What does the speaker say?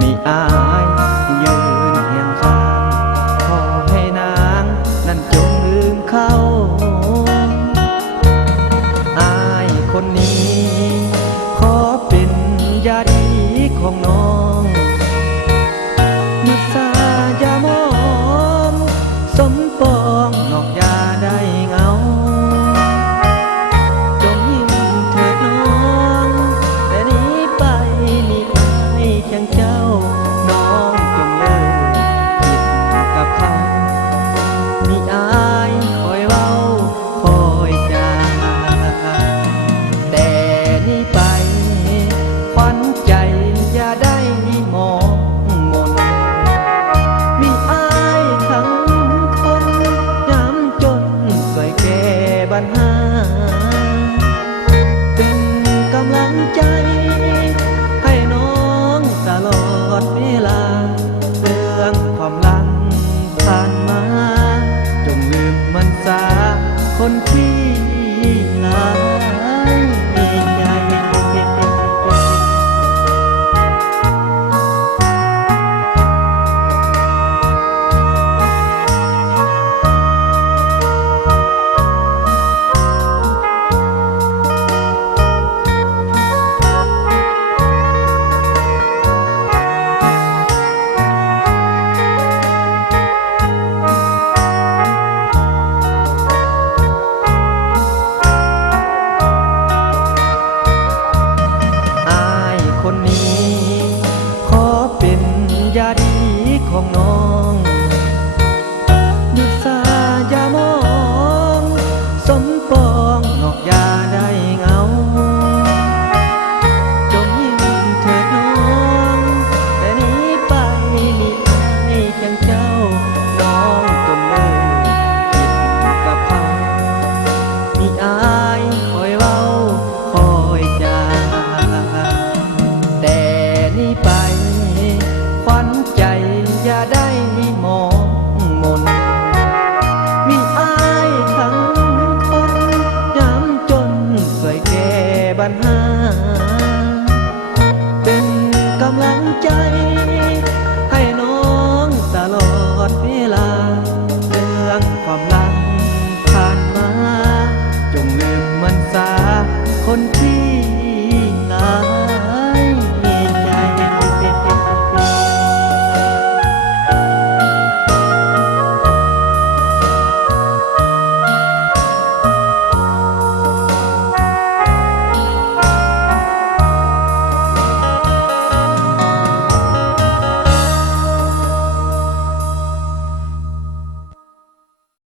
มีอายยืนเคียงข้างขอให้นางนั้นจงลืมเขาอายคนนี้ขอเป็นญาติของน้องมุสาอย่ามองสมปองนอกยาได้เงาจงยิ้มเถิดน้องแต่นี้ไปมีอายเคียงเจ้าน้องจงเลิกคิดกับเขามีอายคอยเว้าคอยจาแต่นี้ไปขวัญใจอย่าได้มองมนมีอายทั้งคนย้ำจนสวยแก่ปัญหาเป็นกำลังใจให้น้องตลอดเวลาเรื่องความหลังผ่านมาจงลืมมันซาคนที่หลายใจคนนี้ขอเป็นญาติของน้องหยุดสาอย่ามองสมปองนอกยาได้เงาจงยิ้มเถิดน้องแต่นี้ไปมีอายเคียงเจ้าน้องจงเลิกคิดกับเขามีอายคอยเว้าคอยจาแต่นี้ไปขวัญใจอย่าได้มองมนมีอายทั้งคนย้ำจนสวยแก่ปัญหาเป็นกำลังใจ